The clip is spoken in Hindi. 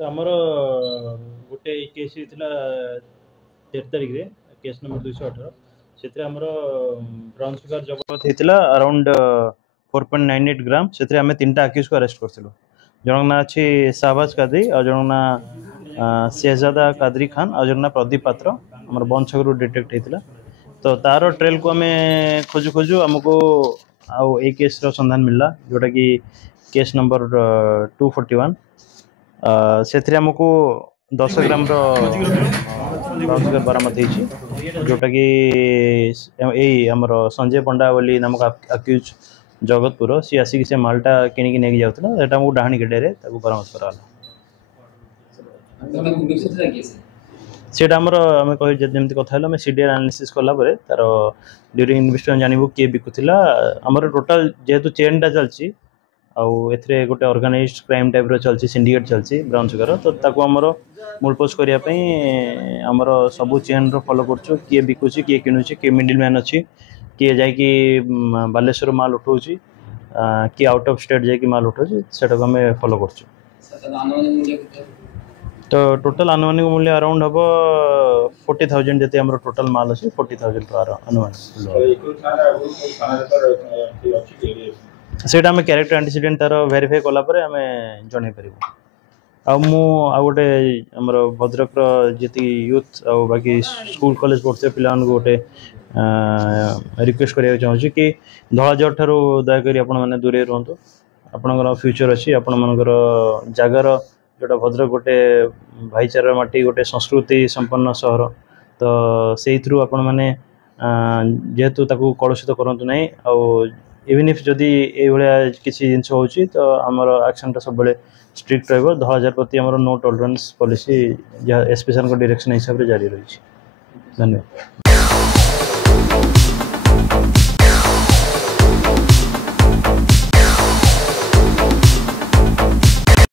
तो आमर गोटे केस होता 13 तारिख रे केस नंबर 218 से आमर ब्राउन सुगर जबरदस्त होता अराउंड 4.98 ग्राम से आम 3टा आक्यूज को अरेस्ट करूँ। जन ना अच्छी शाहबाज कादरी और जन ना शहजादा कादरी खान और जन ना प्रदीप पात्र आम बंछकरू डिटेक्ट होता। तो तार ट्रेल को आम खोजु खोजु आमको आउ ए केस रो संधान मिलला जोटा कि केस नंबर 241 से आमको 10 ग्राम ब्राउन सुगर बरामद होती जोटा कि यही आमर संजय पंडा बोली नामक आक्यूज जगतपुर सी आसिक से मालटा किणिकी नहीं जाऊला आमको डाहाणी गेडे बरामद कराला। सेटा आमर आम कही कथा आम सीडीआर एनालिसिस कलापर तार ड्यूरिंग इन्वेस्टिगेशन जानू किए बिकुला आमर टोटाल जेहेतु चेन टा चलती आउ गोटे ऑर्गेनाइज्ड क्राइम टाइप चलती सिंडिकेट चलती ब्राउन सुगर तो ताको आमर मूलपोज करने आमर सबू चेन रो फॉलो करछु किए बिकुची किए किणुची किए मिडिल मैन अच्छी किए जाकि बालेश्वर माल उठाऊँ कि आउट ऑफ स्टेट जाकि माल उठाऊँ सेटा को आम फॉलो करछु। तो टोटल अनुमानिक मूल्य अराउंड हम 40,000 जैसे आम टोटल माल अच्छे 40,000 अनुमान से क्यारेक्टर एंटीसीडेंट तार वेरीफाई कलापर आम जन पार आउ गोटे आमर भद्रक जी यूथ आ बाकी स्कूल कॉलेज पढ़ते पिला गोटे रिक्वेस्ट करने चाहिए कि धलाजर ठार दयाकोरी आपण मैंने दूरे रुहतु आपणकर फ्यूचर अच्छी आपण मनकर जगार जोटा भद्रक गोटे भाईचारा माटी गोटे संस्कृति संपन्न सहर तो से थ्रु आपण मैंने जेहेतु ताकू कलुषित करंतु नहीं आउ इवन इफ जदि ये किसी जिनस हो तो आमर एक्शन टा सब स्ट्रिक्ट रहा धलाजार प्रति आमर no tolerance policy SP sir direction हिसाब से जारी रही। धन्यवाद।